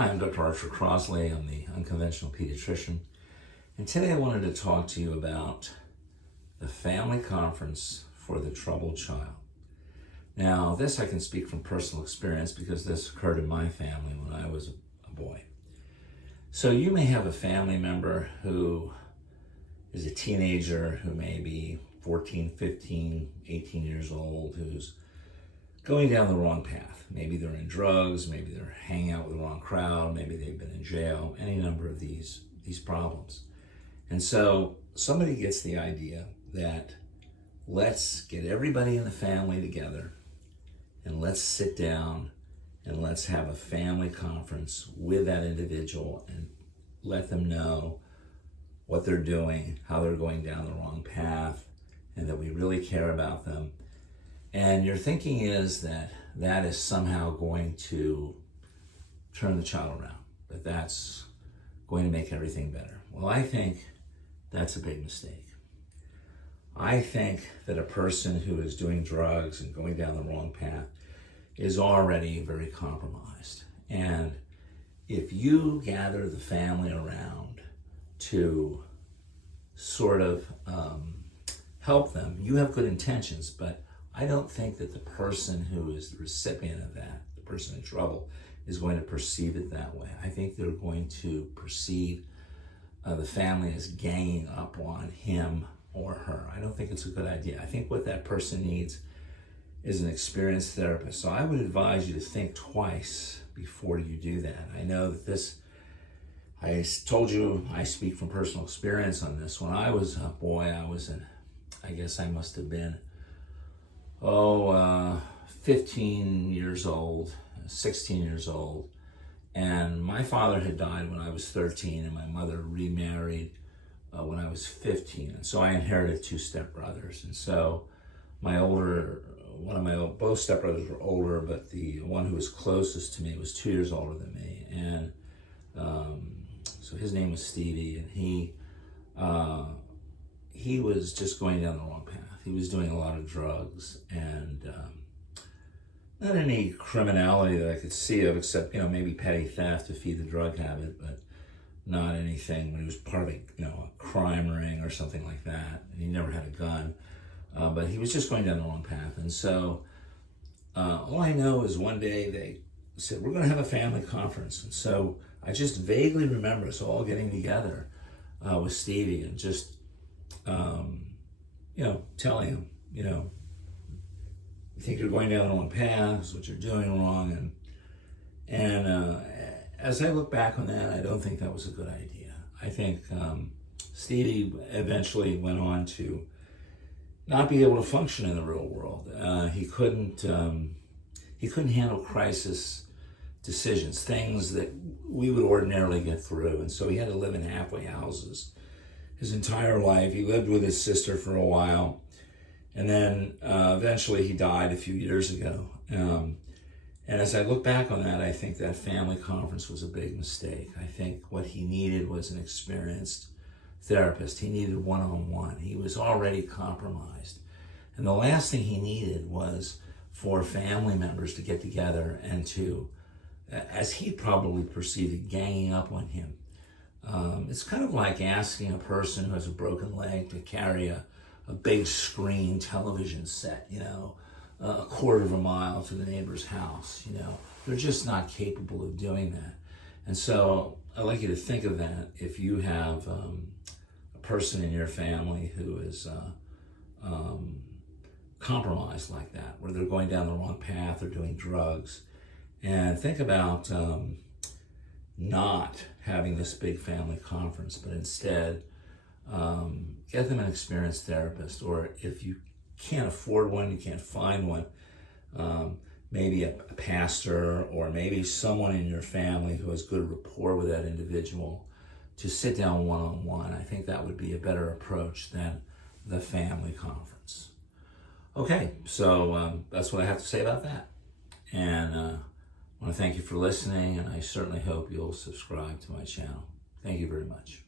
Hi, I'm Dr. Archer Crosley. I'm the unconventional pediatrician. And today I wanted to talk to you about the family conference for the troubled child. Now, this I can speak from personal experience because this occurred in my family when I was a boy. So you may have a family member who is a teenager who may be 14, 15, 18 years old, who's going down the wrong path. Maybe they're in drugs, maybe they're hanging out with the wrong crowd, maybe they've been in jail, any number of these problems. And so somebody gets the idea that let's get everybody in the family together and let's sit down and let's have a family conference with that individual and let them know what they're doing, how they're going down the wrong path, and that we really care about them. And your thinking is that that is somehow going to turn the child around, that that's going to make everything better. Well, I think that's a big mistake. I think that a person who is doing drugs and going down the wrong path is already very compromised. And if you gather the family around to sort of help them, you have good intentions, but I don't think that the person who is the recipient of that, the person in trouble, is going to perceive it that way. I think they're going to perceive the family as ganging up on him or her. I don't think it's a good idea. I think what that person needs is an experienced therapist. So I would advise you to think twice before you do that. I know that this, I told you I speak from personal experience on this. When I was a boy, I guess I must have been 15 years old, 16 years old. And my father had died when I was 13 and my mother remarried when I was 15. And so I inherited two stepbrothers. And so both stepbrothers were older, but the one who was closest to me was 2 years older than me. And so his name was Stevie, and he was just going down the wrong path. He was doing a lot of drugs and not any criminality that I could see of, except, maybe petty theft to feed the drug habit, but not anything when he was part of a crime ring or something like that. And he never had a gun, but he was just going down the wrong path. And so all I know is one day they said, we're going to have a family conference. And so I just vaguely remember us all getting together with Stevie and just telling him, you think you're going down the wrong path, what you're doing wrong. And as I look back on that, I don't think that was a good idea. I think Stevie eventually went on to not be able to function in the real world. He couldn't handle crisis decisions, things that we would ordinarily get through. And so he had to live in halfway houses his entire life. He lived with his sister for a while, and then eventually he died a few years ago. And as I look back on that, I think that family conference was a big mistake. I think what he needed was an experienced therapist. He needed one-on-one. He was already compromised. And the last thing he needed was for family members to get together and to, as he probably perceived it, ganging up on him. It's kind of like asking a person who has a broken leg to carry a big screen television set, a quarter of a mile to the neighbor's house. They're just not capable of doing that. And so I'd like you to think of that if you have a person in your family who is compromised like that, where they're going down the wrong path or doing drugs. And think about not having this big family conference, but instead get them an experienced therapist, or if you can't afford one, you can't find one, maybe a pastor or maybe someone in your family who has good rapport with that individual to sit down one-on-one. I think that would be a better approach than the family conference. Okay, so that's what I have to say about that. And I want to thank you for listening, and I certainly hope you'll subscribe to my channel. Thank you very much.